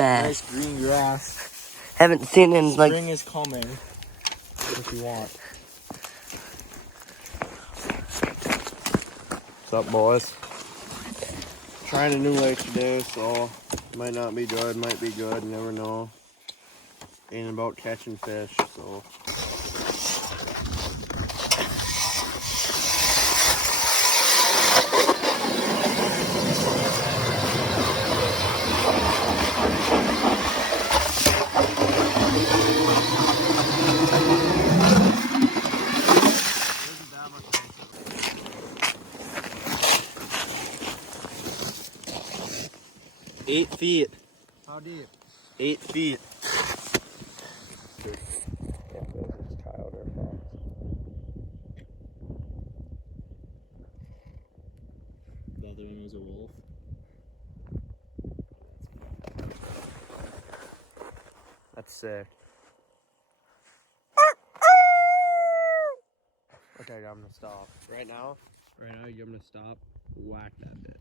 Nice green grass. Haven't seen it in like... Spring is coming. If you want. What's up, boys? Trying a new lake today, so might not be good, might be good, never know. Ain't about catching fish, so. Eight feet. How deep? 8 feet. The other one was a wolf. That's sick. Okay, I'm gonna stop. Right now, you're gonna stop. Whack that bitch.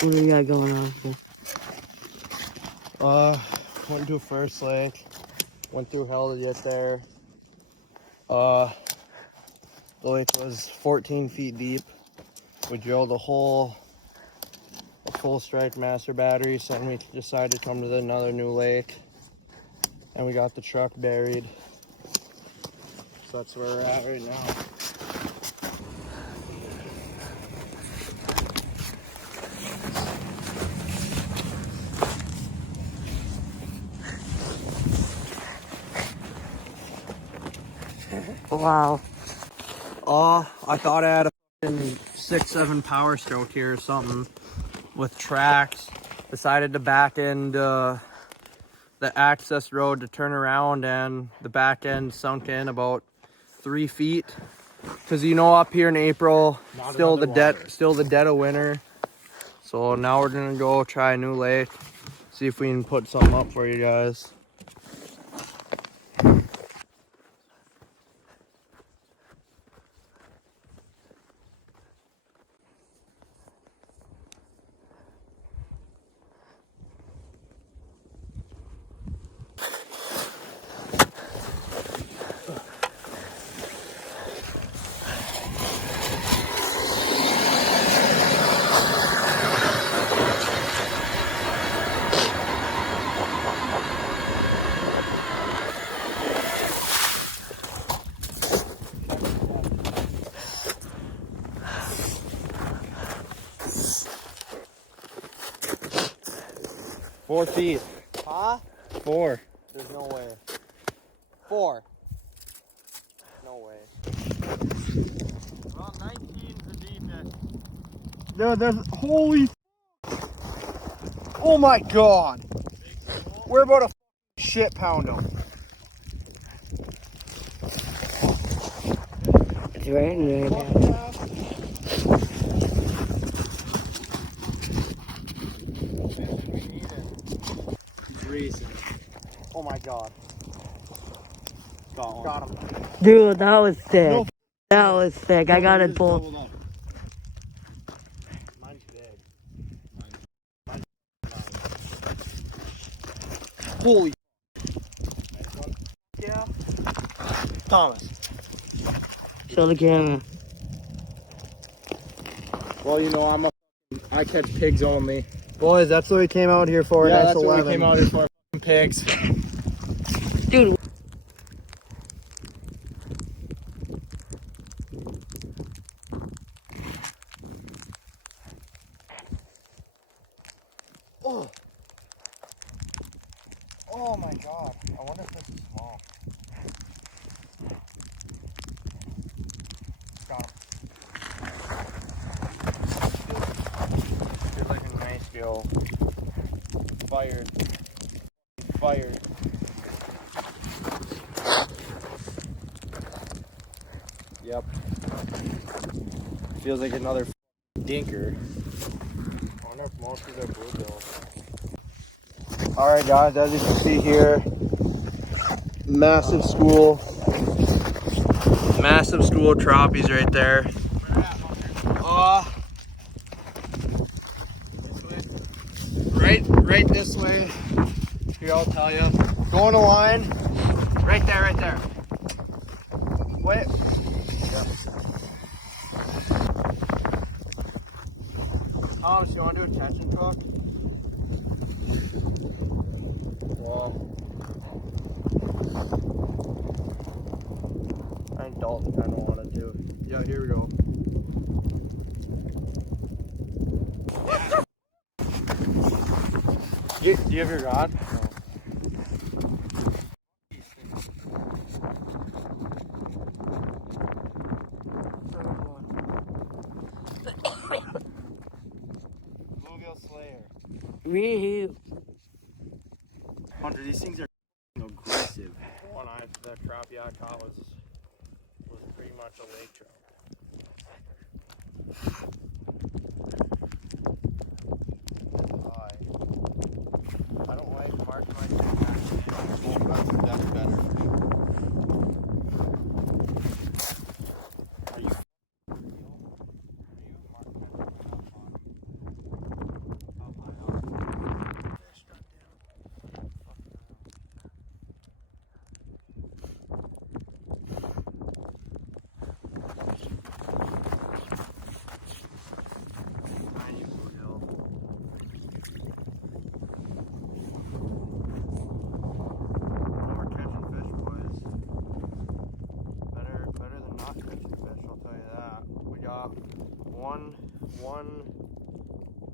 What do you got going on here? Went to First Lake. Went through hell to get there. The lake was 14 feet deep. We drilled a hole, a full strike master battery, so then we decided to come to another new lake. And we got the truck buried. So that's where we're at right now. Wow. I thought I had a 6-7 power stroke here or something with tracks. Decided to back end the access road to turn around, and the back end sunk in about 3 feet. Cause you know, up here in April, still the dead of winter. So now we're gonna go try a new lake, see if we can put something up for you guys. Four feet. Huh? 4. There's no way. 4. No way. Well, 19's the deepest. Dude, there's holy. Oh my god. We're about to shit pound him. It's raining right now. He's racing. Oh my god. Got him. Dude, that was sick. No, That was sick. I got it pulled. Mine's big. Holy. Yeah. Thomas. Show the camera. Well, you know, I catch pigs only. Boys, that's what we came out here for. Yeah, nice that's 11. what we came out here for. Pigs. Dude. Oh. Oh my god. I wonder if this is small. Got him. You're looking nice, Joe. Fired. Fired. Yep. Feels like another dinker. I wonder if most of their bluegills. Alright guys, as you can see here, massive school. Massive school of Crappies right there. Right this way. Here, I'll tell you. Go in a line. Right there, right there. Wait. Yep. Thomas, you want to do a catching truck? Well, I think Dalton kind of wanted to. Yeah, here we go. Do you have your rod? No. Bluegill Slayer. Wee-hoo. Hunter, these things are aggressive. One the crappie I caught was pretty much a lake trout. I don't like marking my back. That's better for sure. Are you marking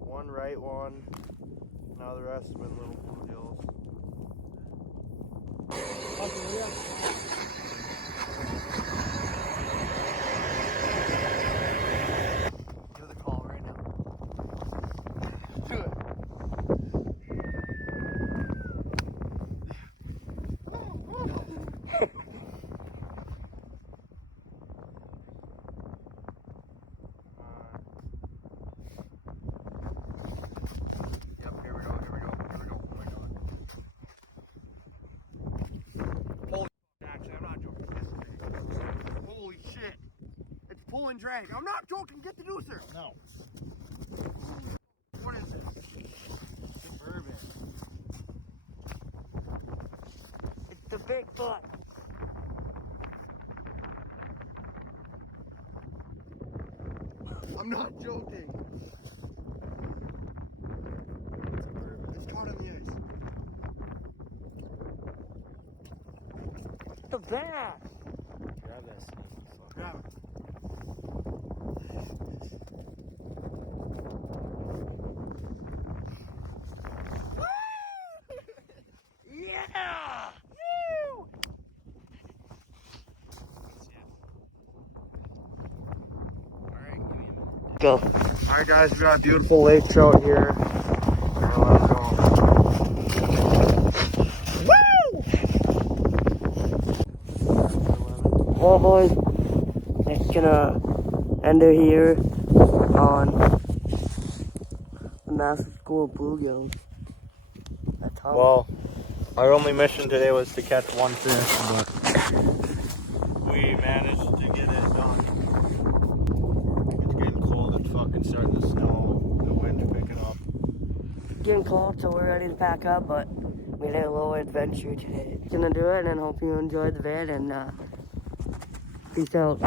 one right one. Now the rest have been little bluegills. Give the call right now. Do it. Pull and drag. I'm not joking. Get the deucer. No. What is this? Suburban. It's the big butt. I'm not joking. It's caught on the ice. The bass. Grab that snake. Grab it. Yeah! Woo! Go. Alright guys, we got a beautiful lake trout here. Woo! Well, boys, it's gonna end it here on the massive school of bluegills. That's all. Well, our only mission today was to catch one fish, but we managed to get it done. It's getting cold. It's fucking starting to snow. The wind's picking up. Getting cold, so we're ready to pack up, but we had a little adventure today. Gonna do it, and hope you enjoyed the vid, and peace out.